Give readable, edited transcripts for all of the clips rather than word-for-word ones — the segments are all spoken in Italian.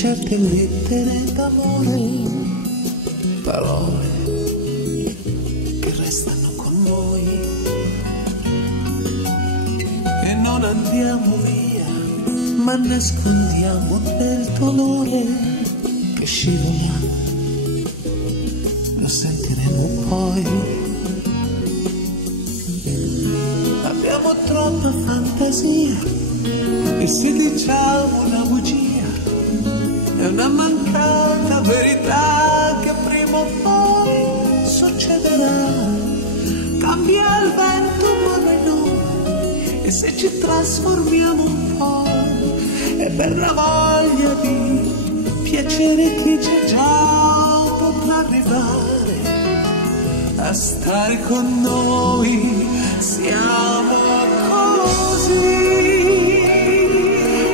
certe lettere d'amore, parole che restano con noi e non andiamo via, ma nascondiamo nel dolore che scivola, lo sentiremo poi. Abbiamo troppa fantasia e se diciamo una bugia è una mancata verità che prima o poi succederà. Cambia il vento ma noi no, e se ci trasformiamo un po' è per la voglia di piacere che c'è già, potrà arrivare a stare con noi. Siamo così,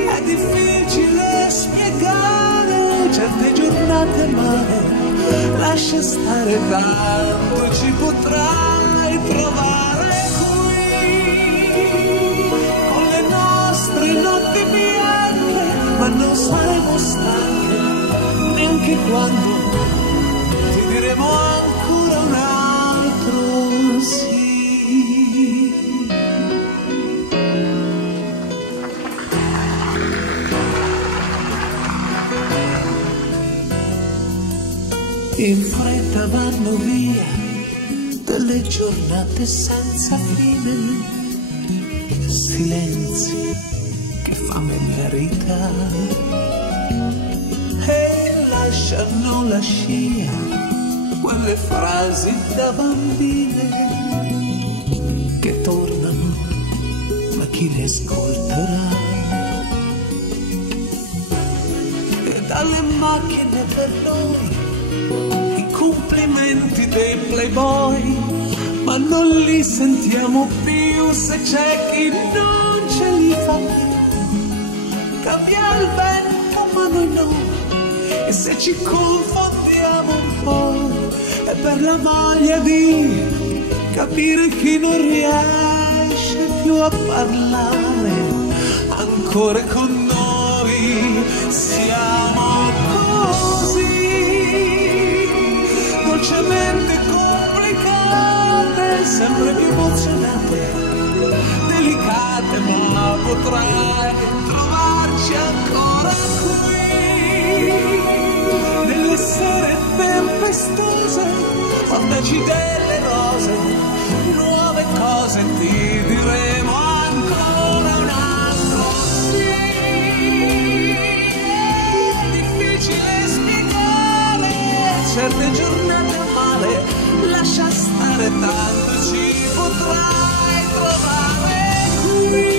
è difficile spiegare certe giornate male, lascia stare, tanto ci potrai trovare qui con le nostre notti bianche, ma non saremo stanche neanche quando ti diremo ancora un altro sì. In fretta vanno via delle giornate senza fine, silenzi che fame merita, e lasciano la scia quelle frasi da bambine che tornano, ma chi le ascolterà? E dalle macchine per noi i complimenti dei playboy, ma non li sentiamo più se c'è chi non ce li fa più. Cambia il vento ma noi no, e se ci confondiamo un po' è per la voglia di capire chi non riesce più a parlare ancora con noi. Siamo così dolcemente complicate, sempre più emozionate, delicate, ma potrai trovarci ancora qui nelle sere tempestose. Portaci delle rose, nuove cose ti diremo ancora un altro sì. È difficile spiegare certe giornate male, lascia stare, tanto ci potrai trovare qui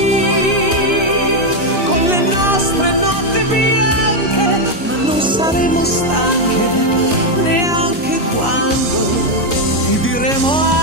con le nostre notti bianche, ma non saremo stanche neanche quando ti diremo